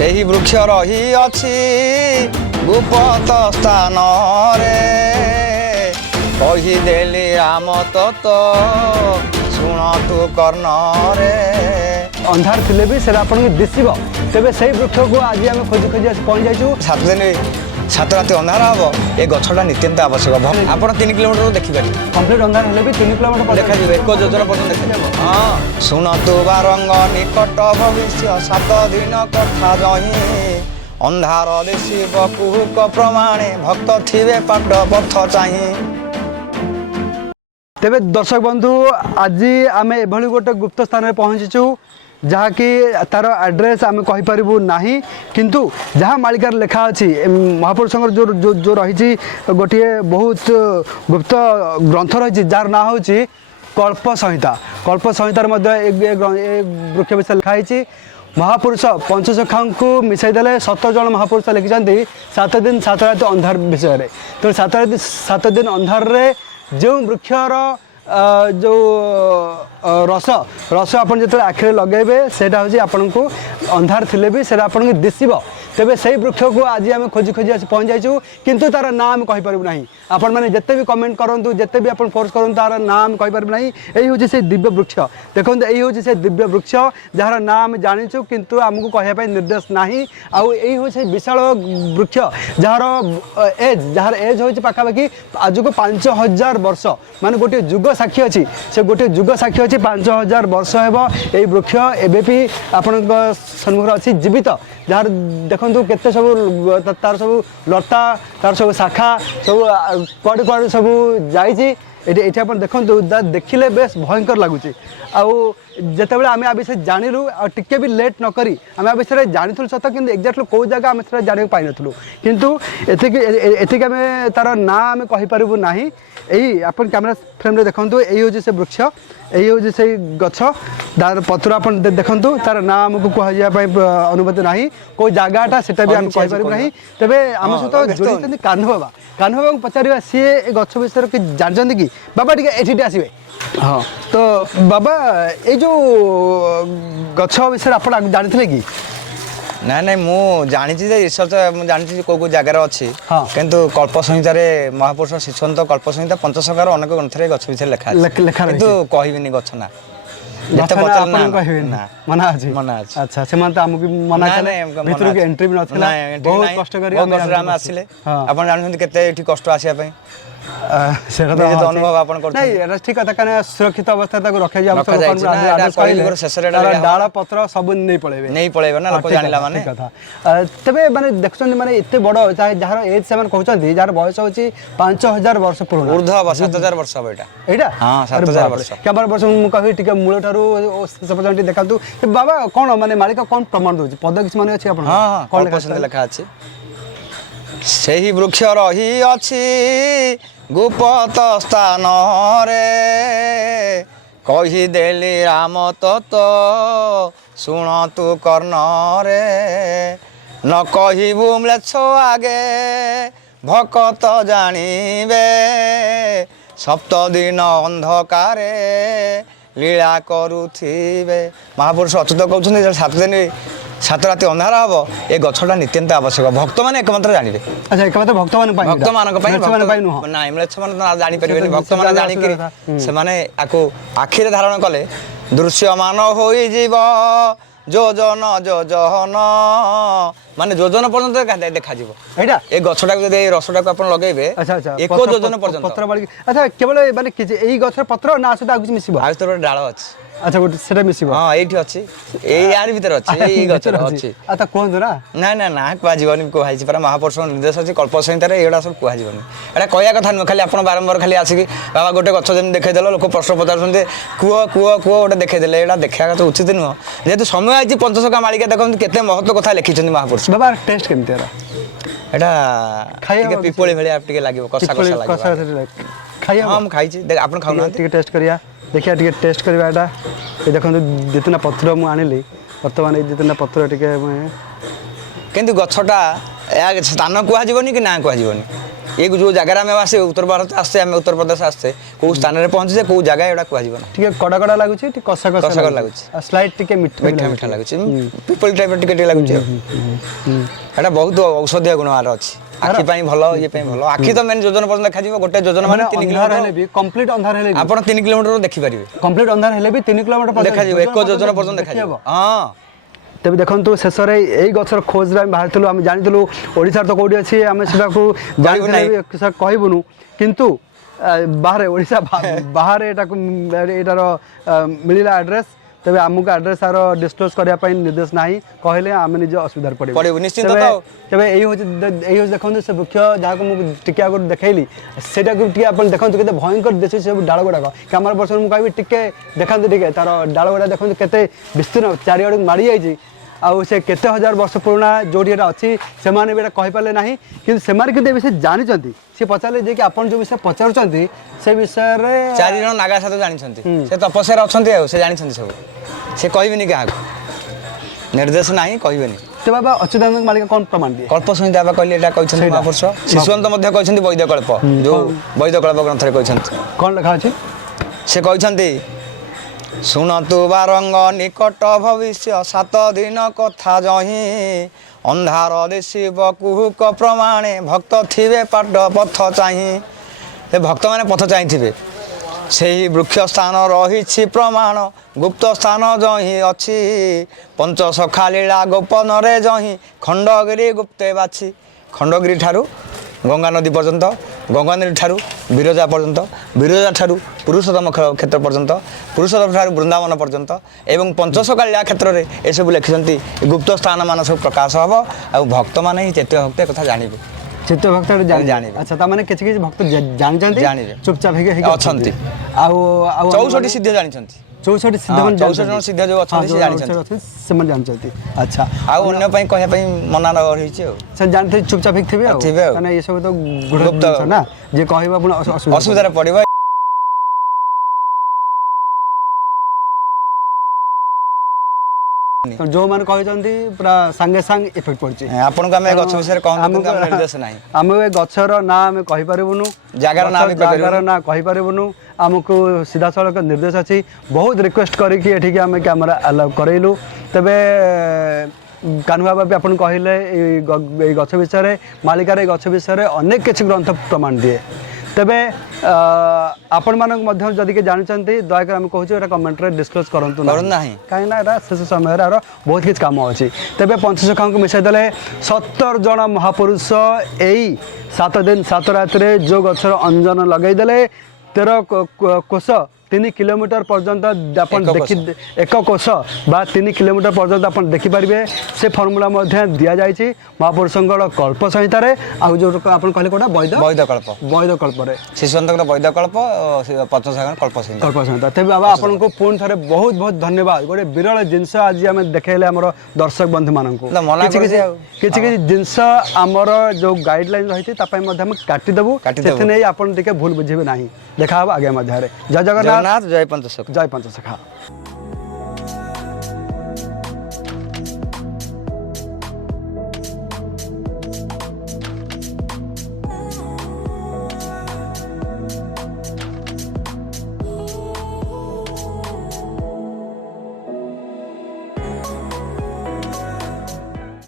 ସେହି ବୃକ୍ଷ ରହିଅଛି ଗୁପ୍ତ ସ୍ଥାନରେ କହିଦେଲି ରାମ ତତ ଶୁଣତୁ କର୍ଣ୍ଣରେ। अंधार थे भी से आपको दिशब तेज से वृक्ष को आज आम खोजी खोजी आस पहुँच जाइए 7 दिन 7 ରାତି ଅନ୍ଧାର ହେବ ଏ ଗଛଟା ନିତ୍ୟାନ୍ତ ଆବଶ୍ୟକ। ଆପଣ 3 କିଲୋମିଟର ଦେଖିପାରିବେ कम्प्लीट अंधार हेल्ले भी 3 किलोमीटर ଦେଖାଯିବ ଏକ ଯୋଜନା ପର୍ଯ୍ୟନ୍ତ ଦେଖାଯିବ। ହଁ ଶୁଣତୁ ବାରଙ୍ଗ ନିକଟ ଭବିଷ୍ୟ 7 ଦିନ କଥା ଜହିଁ ଅନ୍ଧାର ଦିଶିବ କୁହୁକ ପ୍ରମାଣେ ଭକ୍ତ ଥିବେ ପାଟ ପଥ ଚାହିଁ। तेरे दर्शक बंधु आज आम एभली गोटे गुप्त स्थान में पहुँचीचु जहाँकि तार एड्रेस आम कहीपरू ना किंतु जहाँ मालिकार लेखा अच्छी महापुरुष जो जो जो रही गोटे बहुत गुप्त ग्रंथ रही जार ना हूँ कल्प संहिता। कल्प संहितार वृक्ष विषय लिखाई महापुरुष पंचसखा को मिसाईदे 7 जन महापुरुष लिखिं 7 दिन 7 रात अंधार विषय। तो 7 दिन अंधार जो वृक्षर जो रस रस आप जो आखिरे लगेबे से आपन को अंधार थे भी से आपन दिशब तेज से वृक्ष को आज आम खोजी खोजी आस पहुँच जाइए किंतु तार ना आम कहीपरू ना। आपण मैंने जिते भी कमेंट करूँ जिते भी आप फोर्स करूँ तार ना आम कहीपरू ना। यही हूँ से दिव्य वृक्ष देखो यही हूँ से दिव्य वृक्ष जार ना आम जाचु किंतु आमको कहवाई निर्देश ना। आई हूँ से विशाल वृक्ष जार एज हूँ पाखापाखि आज को 5000 वर्ष मान गोटे जुग साक्षी अच्छी से गोटे जुग साक्षी अच्छी 5000 वर्ष हे यही वृक्ष एवं भी आपण सम्मुख अच्छी जीवित जार देखु केते सब तार सब लता तार सब शाखा सब कुआड़े कुआड़े सब जाइए ये देखो देखिले बेस भयंकर लगुच। आते आम आ विषय जानलु टे भी लेट नक आम आ विषय जानी सत कि एक्जाक्टली कौ जगह आम से जाना पाई नु कितु एतिक आम तार ना आम कहीपरू ना। यही आप कैमेरा फ्रेम रे देखो यही हूँ से वृक्ष यही हूँ से गछ तार पत्र आप देखु तार ना आमको कहवाई अनुमति ना कौ जगहटा से भी आम कहीपर ना। तेज आम सहित जोड़ी कान्ह बाबा कान्ह बाबा पचार सी ए गछ विषय कि जानते कि बाबा टे आसवे। हाँ तो बाबा ये जो गछ विषय आप जानी कि ना ना मु जानी रिसर्च जानी कौ जगार अच्छी हाँ। किंतु कल्प संहिता महापुरुष शिशुअंत कल्प संहिता पंचसखार अनेक ग्रंथ गछ विषय लेखा किंतु कहबिनी गछ ना मना अच्छा से आमको मना भर के एंट्री भी ना बहुत कष्ट आसिले आप जानते केते कष्ट आसापी अनुभव आप ठीक कथा कहना सुरक्षित अवस्था रखा डाल पत्र सब नहीं पड़े ना लोक जानिला माने तबे माने देखछन माने एते बड़ चाहे जहार एज से कहउछन जार बयस होची 5000 वर्ष पुराना ऊर्ध्व 7000 वर्ष अब एटा हां 7000 वर्ष केबर वर्ष मु कहि टिके मूल ठारू से पर्यंत देखातु बाबा कोन माने मालिक कोन प्रमाण दोछि पद किछ माने अछि आपण हां कोन पसंद लेखा अछि ସେହି ବୃକ୍ଷ ରହିଅଛି ଗୁପ୍ତ ସ୍ଥାନରେ କହିଦେଲି ରାମ ତତ ଶୁଣତୁ କର୍ଣ୍ଣରେ ନ କହିବୁ ମ୍ଲେଚ୍ଛ ଆଗେ ଭକତ ଜାଣିବେ 7 ଦିନ ଅନ୍ଧକାରେ ଲୀଳା କରୁଥିବେ। महापुरुष अच्युत कहते 7 दिन 7 ରାତି ଅନ୍ଧାର ହେବ ଏ ଗଛଟା ନିତ୍ୟାନ୍ତ ଆବଶ୍ୟକ ଭକ୍ତ ମାନେ एकमात्र ଜାଣିବେ। अच्छा एकमात्र भक्त मान ନାଇଁ ମ୍ଲେଚ୍ଛ ମାନେ ଜାଣିପାରିବେନି ଭକ୍ତ ମାନେ ଜାଣିକିରି ସେମାନେ ଆକୁ ଆଖିରେ ଧାରଣ କଲେ ଦୃଶ୍ୟମାନ ହୋଇଯିବ ଯୋଜନ ଯୋଜନ ମାନେ ଯୋଜନ ପର୍ଯ୍ୟନ୍ତ ଦେଖାଯିବ ଏଇଟା ଏ ଗଛଟାକୁ ଯଦି ଏଇ ରସଟାକୁ ଆପଣ ଲଗେଇବେ ଏକ ଯୋଜନ ପର୍ଯ୍ୟନ୍ତ ପତ୍ର ବାଳି अच्छा केवल माने एई गछर पत्र ना सहित आगु मिसिबो आ तो डाळ अछि अच्छा गोटे सेटा मिसिबो हां एठी अछि एई यार भीतर अछि एई गछर अछि आता कोन ना ना ना ना कुआ जीवन को हाइछि पर महापुरुष निर्देश अछि कल्प संहिता रे एडा सब कुआ जीवन एडा कहया कथा न खाली आपण बारंबार खाली आसी बाबा गोटे गछ जन देखाइ देलो लोक प्रश्न पचारछन्ते कुआ कुआ कुआ गोटे देखाइ देले एडा देखा तो उचित न जेतु समय आइछि पंचसखा मालिका देखन केते महत्व कथा लिखिछन्ती महापुरुष बाबा टेस्ट केमते एडा खाइके पिपळी भली आप टिके लागिवो कसा कसा लागिवो खाइया हम खाइछि देख आपण खाउना टिके टेस्ट करिया देखिया टिके टेस्ट करवा एटा ए देखन जितना पत्र मु आनिली वर्तमान ए जितना पत्र टिके किंतु गछटा या स्थान कुआ जीवनी कि ना कुआ जीवनी ये जो जगह आम आसे उत्तर भारत आसते आम उत्तर प्रदेश आसते कौ स्थान में पहुँचे कौ जगह एटा कह टिके कड़ा कड़ा लागुଛି टिके कसा कसा कसा लाଗୁଛି। स्लाइड टिके मिठा मीठा मीठा लगुच पिपल टाइप टिके लगुच एटा बहुत औषधीय गुण आर अच्छी आखि पाई भल ये पाई भल आखि तो मेन योजना पर्यंत देखा गोटे योजना माने माने 3 अंधार किलोमीटर हेले भी कंप्लीट अंधार हेले भी आपण 3 किलोमीटर देखि परिबे कंप्लीट अंधार हेले भी 3 किलोमीटर देखा जिवो एक योजना पर्यंत देखा जिवो हां तेज देखु शेष में यही गचर खोज बाहर आम जानी ओडार तो कौटी अच्छी आम से जानी कहबुनु किंतु बाहर ओडिशा बाहर एटार मिलला एड्रेस तेज आमको एड्रेस आर डिस्क्लोज करने निर्देश ना कहले आम निज असुविधा पड़े निश्चित तेज यही देखते से वृक्ष जहाँ को मुझे आगे देखली से देखते के भयंकर देश सब डाल गुड़ाक कैमरा पर्सन मुझे कहबी टिके देखते टे तार डाल गुड़ा देखते केते विस्तीर्ण चारिआड़ माड़ी जाइए आउ से केते हजार वर्ष पुराना जोटी अच्छी से कहीपारे ना कि से विषय जानते सी पचारे जे कि आप जो विषय पचार से विषय 4 जन नागा साथ जानते से तपस्या अच्छा से जानते सब से कहबी क्या निर्देश ना कहबेनि तो बाबा अच्युतानंद मालिक कौन प्रमाण दिए कल्प संहिता बाबा कहले एटा कहछन महापुरुष शिशुअंत मध्य कहछन वैद्य कल्प जो वैद्य कल्प ग्रंथ रे कहछन कौन लिखा अछि से कहछन्ति सुनतु बारंग निकट भविष्य 7 दिन कथा जही अंधार दिशिव कुहुक प्रमाणे भक्त थिबे पाद पथ चाहि भक्त माने पथ चाहि से ही वृक्ष स्थान रही प्रमाण गुप्त स्थान जही अच्छी पंचसखा लीला गोपन रे जही खंडगिरी गुप्ते बाछी खंडगिरी ठारू गंगा नदी पर्यंत गंगा नदी ठारू विरजा पर्यंत विरजा ठारू पुरुषोत्तम क्षेत्र पर्यंत पुरुषोत्तम ठारू वृंदावन पर्यंत एवं पंचसखा लीला क्षेत्र में यह सब लिखिं गुप्त स्थान मान सब प्रकाश हम आ भक्त मैंने ही चैत्य भक्त कथा जानवे चित्त भक्त जानिबे अच्छा ता माने किछि भक्त जानछन्ति जानिबे चुपचाप हे अछन्ति आउ 64 सिद्ध जानछन्ति 64 सिद्ध मन 64 जन सिद्ध जो अछन्ति से जानछन्ति से मन जानछन्ति अच्छा आउ अन्य पई कहया पई मना रहिछि से जानते चुपचाप हे थिबे माने ये सब तो गुप्त ना जे कहबा पुन असुविधा रे पड़िबा जो मान कहते पूरा सांगे सांग इफेक्ट पड़े आपन को हमें गछ विषय कहंतु हम निर्देश नाही हम ए गछर ना हम कहि परिबुनु जागार ना कहि परिबुनु आमको सीधा सड़क निर्देश अच्छी बहुत रिक्वेस्ट करिकि एठी के हम कैमरा अलाउ करैलु तबे कान्हू बाबा भी आपन कहले ए गछ विषय मालिकार ए गछ विषय अनेक किछि ग्रंथ प्रमाण दिए तेबे आपण मानक मध्य जदि के जानते दयाकर आम कहूँ एटा कमेंट रे डिस्क्लोज करंतु नाही कहीं ना एटा शेष समय रे बहुत किछ काम अछि तेबे पंचसखा को मिसाई देले 70 जन महापुरुष एई 7 दिन 7 रात रे जो गछर अंजन लगाई देले 13 कोष 3 किलोमीटर पर्यंत अपन देखि एक कोष बा 3 किलोमीटर पर्यंत अपन देखि परिबे से फॉर्मूला मध्य दिया जायछि महापुरुषंकर कल्प संहिता रे आ जो अपन कहले कोटा वैद्य कल्प रे शिशुअंतक वैद्य कल्प 50 कल्प संहिता तेबे बाबा आपन को पुन थरे बहुत बहुत धन्यवाद गोटे विरल जिंस आज हम देखेले हमर दर्शक बंधु मानन को किछि जिंस हमर जो गाइडलाइन रहिछि तापय मध्य हम काटि देबु सेथे नै आपन टिके भूल बुझिबे नाही देखा आगे मध्य रे जय जगन्नाथ जय पंचसखा जय पंचसखा।